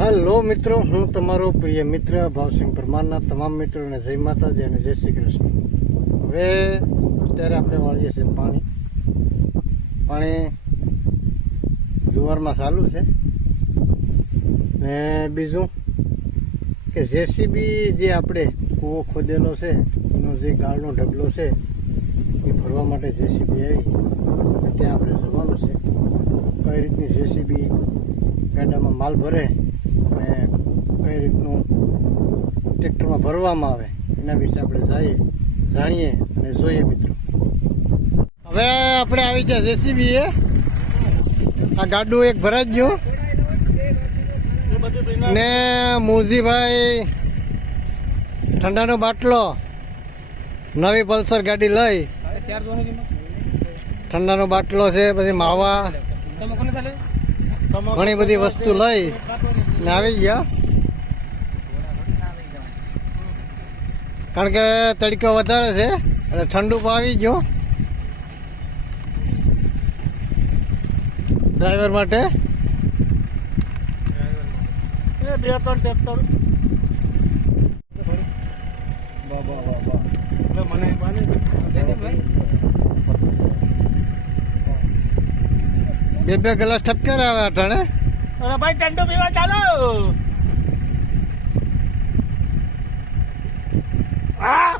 Hello મિત્રો, હું તમારો પ્રિય મિત્ર ભાવસિંહ પરમારના તમામ મિત્રોને જય માતાજી અને જય શ્રી કૃષ્ણ. હવે અત્યારે આપણે વાળીએ છીએ પાણી. પાણી જુવારમાં ચાલુ છે. ને બીજું કે જેસીબી જે આપણે કૂવો ખોદેલો છે, એનો જે ગાળનો ઢગલો છે, એ ભરવા માટે જેસીબી આવી. ત્યાં આપણે જવાનું છે. કઈ રીતની જેસીબી ગાડામાં માલ ભરે અને કઈ રીતનું ટ્રેક્ટરમાં ભરવામાં આવે, એના વિશે આપણે જઈએ, જાણીએ અને જોઈએ મિત્રો. હવે આપણે આવી ગયા જેસીબી એ આ ગાડું એક ભરાઈ ગયું. ને મોજીભાઈ ઠંડાનો બાટલો નવી પલ્સર ગાડી લઈ. ઠંડાનો બાટલો છે, પછી માવા, ઘણી બધી વસ્તુ લઈ. ને આવી ગયા? કારણ કે તડકો વધારે છે એટલે ઠંડુ પણ આવી ગયો. ડ્રાઈવર માટે? બે ત્રણ ટ્રેક્ટર બે બે ગ્લાસ ઠપકેર આવે અટાણે અરે ભાઈ ઠંડુ પીવા ચાલો આ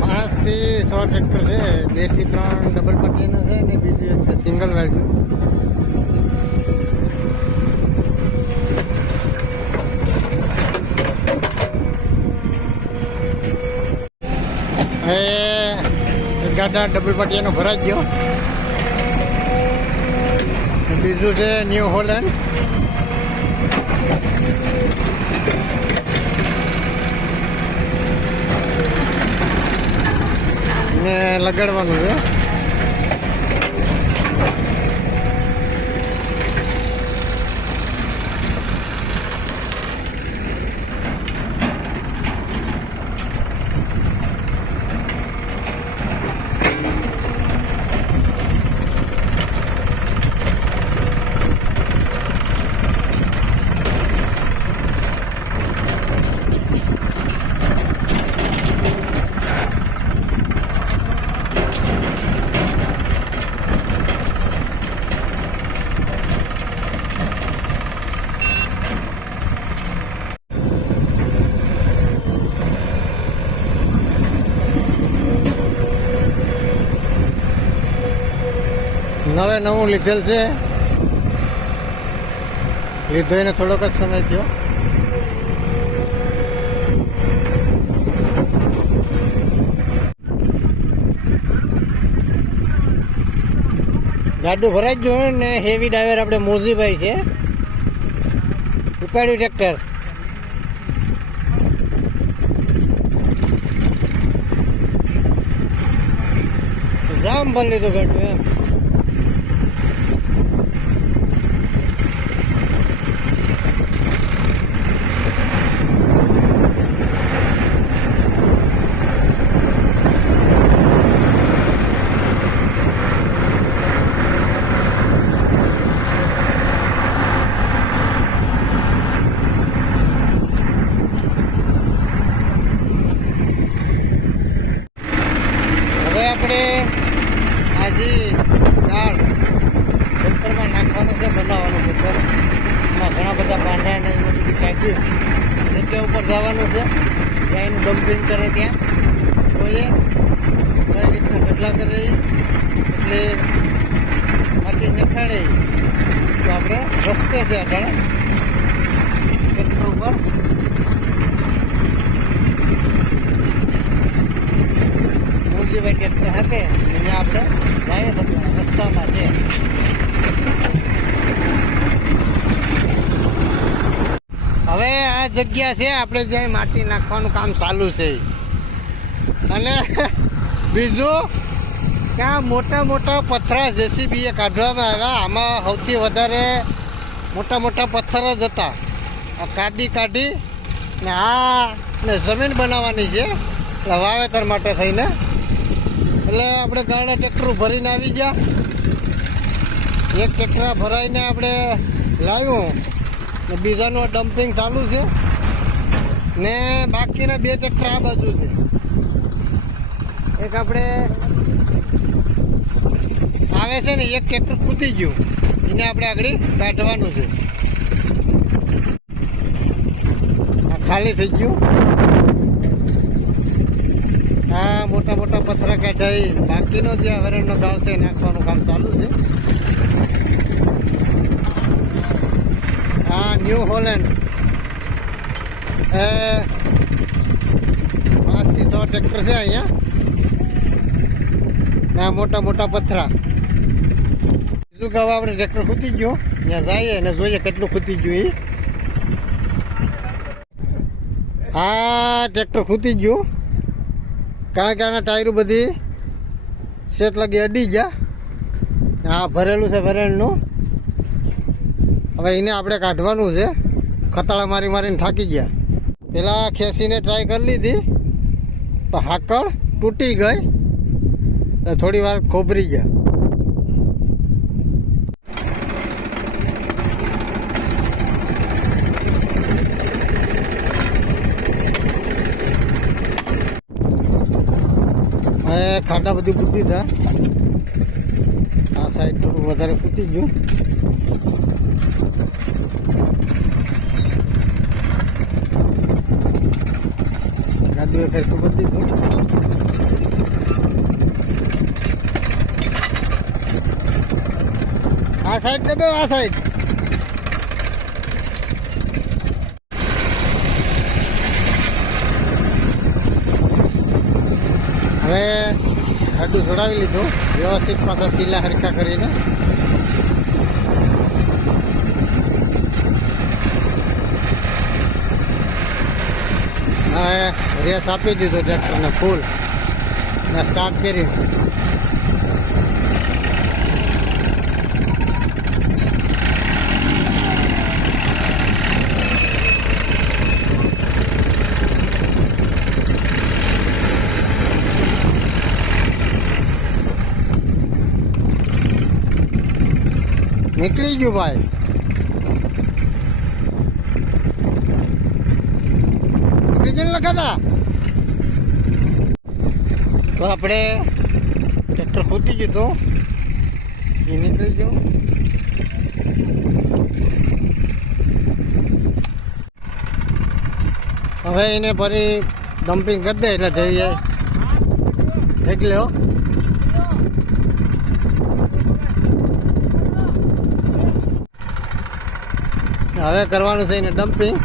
પાંચ થી ટ્રેક્ટર છે. બેથી ત્રણ ડબલ પટ્ટીના છે ને બીજું એક છે સિંગલ વાઇડનું હવે ગાડા ડબલ પટ્ટીનો ભરાઈ ગયો. બીજું છે ન્યૂ હોલેન્ડ ને લગાડવાનું છે. નવે નવું લીધેલ છે. લીધો એને થોડોક જ સમય થયો. ગાડું ભરાઈ ગયું ને હેવી ડ્રાઈવર આપણે મોરજીભાઈ છે. ઉપાડ્યું ટ્રેક્ટર જામ ભરી લીધું ગાડું એમ હવે આપણે આજે દાળ કુકરમાં નાખવાનું છે બનાવવાનું કુકર એમાં ઘણા બધા પાંડા બધું કાઢ્યું. જગ્યા ઉપર જવાનું છે. ત્યાં એનું ડમ્પિંગ કરે ત્યાં. જોઈએ કઈ રીતના ઢગલા કરે એટલે આથી નખાડે. તો આપણે રસ્તે છે અટાણે ટ્રેક્ટર ઉપર. મોરજીભાઈ ટ્રેક્ટર હાકે અહીંયા આપણે જઈએ રસ્તામાં જગ્યા છે, આપણે જ્યાં માટી નાખવાનું કામ ચાલુ છે. અને બીજું ત્યાં આ મોટા મોટા પથ્થરા જેસીબીએ કાઢવામાં આવ્યા. આમાં સૌથી વધારે મોટા મોટા પથ્થર જ હતા. આ કાદી કાઢી ને આ ને જમીન બનાવવાની છે. વાવેતર માટે થઈને. એટલે આપણે ગાડા ટ્રેક્ટર ભરીને આવી ગયા. એક ટ્રેક્ટર ભરાઈને આપણે લાવ્યું. ને બીજાનું ડમ્પિંગ ચાલુ છે ને બાકીના બે ટ્રેક્ટર આ બાજુ છે. એક આપણે આવે છે ને, એક ટ્રેક્ટર ખૂટી ગયું. એને આપણે આગળ કાઢવાનું છે. ખાલી થઈ ગયું. હા મોટા મોટા પથરા કાઢાઈ બાકીનો જે હરણનો ગાળ છે નાખવાનું કામ ચાલુ છે. આ ન્યૂ હોલેન્ડ. એ, પાંચથી સો ટ્રેક્ટર છે અહીંયા. ને મોટા મોટા પથરા. બીજું હવે આપણે ટ્રેક્ટર ખૂતી ગયો. ત્યાં જઈએ અને જોઈએ કેટલું ખૂતી ગયું એ આ ટ્રેક્ટર ખૂતી ગયું. કારણ કે આના ટાયરો બધી સેટ લગી અડી ગયા. હા ભરેલું છે ભરેલનું. હવે એને આપણે કાઢવાનું છે. ખતાળા મારી મારીને થાકી ગયા. પેલા ખેંચીને ટ્રાય કરી લીધી. તો હાકળ તૂટી ગઈ. એટલે થોડી વાર ખોભરી ગયા. ખાડા બધું ફૂટી હતા આ સાઈડ થોડું વધારે ફૂટી ગયું. બધી દીધું આ સાઈડ દો આ સાઈડ હવે ખાડું જોડાવી લીધું. વ્યવસ્થિત પાછા સીલા હરખા કરીને. રેસ આપી દીધો ટ્રેક્ટરને ફૂલ ને સ્ટાર્ટ કરી. નીકળી ગયું ભાઈ. નીકળી ગયું ને લખાતા તો આપણે ટ્રેક્ટર ખૂટી ગયું તો એ નીકળી ગયું. હવે એને ફરી ડમ્પિંગ કરી દે એટલે થઈ જાય એટલે હવે કરવાનું છે એને ડમ્પિંગ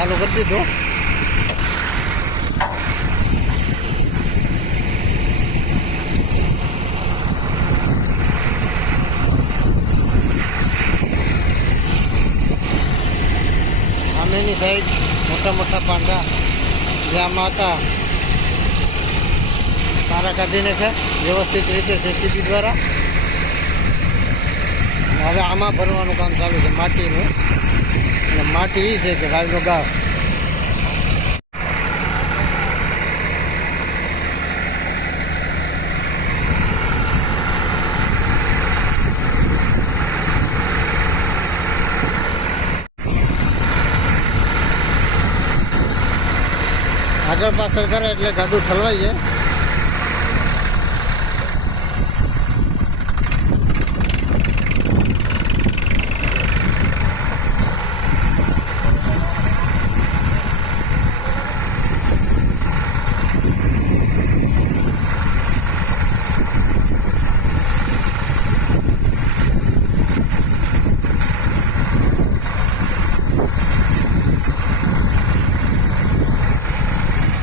ચાલુ કરી દીધું. સામેની સાઈડ મોટા મોટા પાંડા જે આમાં હતા. તારા કાઢીને છે, વ્યવસ્થિત રીતે જેસીબી દ્વારા. હવે આમાં ભરવાનું કામ ચાલુ છે, માટીનું. અને માટી એ છે કે ગાયનો ગાવ. આગળ પાછળ કરે એટલે ગાડું ઠલવાઈ જાય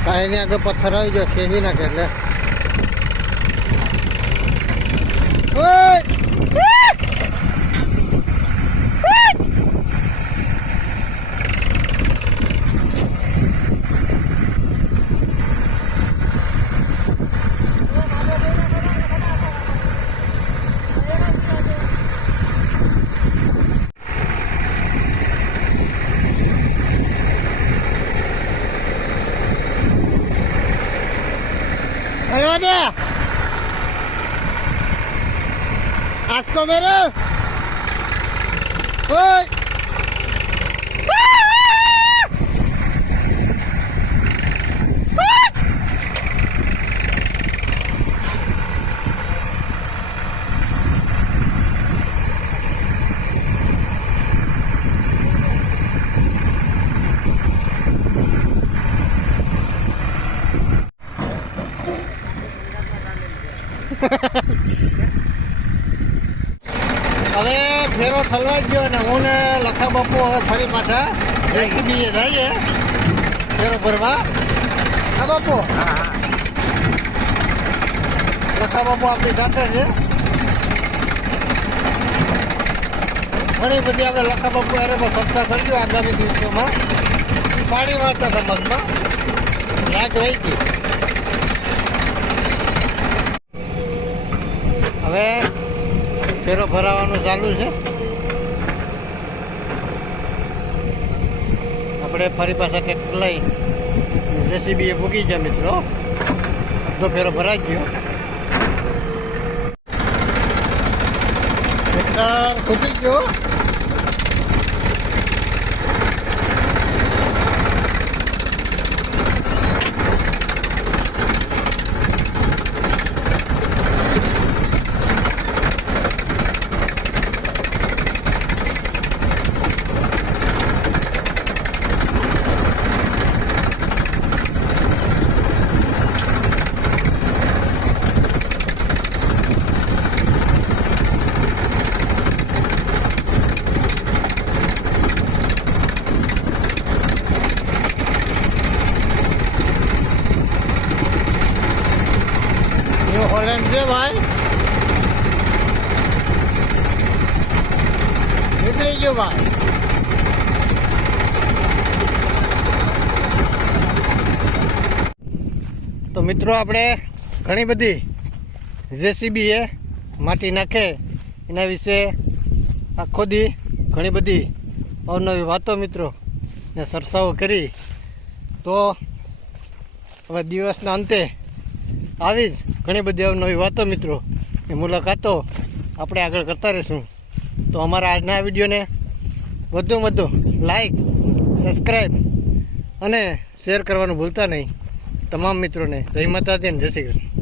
કાંઈ આગળ પથ્થર આવી ગયો ખેંચી નાખે એટલે. આસકો મેરો ઓય હવે ફેરો ગયો અને હું ને લખા બાપુ હવે ફરી પાછા બી એ જઈએ. ફેરો ભરવા. હા બાપુ? લખા બાપુ આપણી સાથે છે. ઘણી બધી આપણે લખા બાપુ અરે થઈ ગયો આગામી દિવસોમાં. પાણી વાળતા સમાજમાં લાગ રહી ગઈ. હવે ફેરો ભરાવાનું ચાલુ છે. આપણે ફરી પાછા ટ્રેક્ટર લઈ. જેસીબી એ ભૂગી ગયા મિત્રો. અડધો ફેરો ભરાઈ ગયો. ટ્રેક્ટર ખૂટી ગયો. હોલેન્ડ છે ભાઈ. નીકળી ગયો ભાઈ. તો મિત્રો આપણે ઘણી બધી જેસીબી એ માટી નાખે, એના વિશે આખો દી ઘણી બધી અવનવી વાતો મિત્રો ને સરસાઓ કરી. તો હવે દિવસના અંતે આવી જ ઘણી બધી નવી વાતો મિત્રો. એ મુલાકાતો આપણે આગળ કરતા રહીશું. તો અમારા આજના વિડીયોને વધુ વધુ લાઈક સબસ્ક્રાઈબ અને શેર કરવાનું ભૂલતા નહીં. તમામ મિત્રોને જય માતાજી અને જય શ્રી કૃષ્ણ.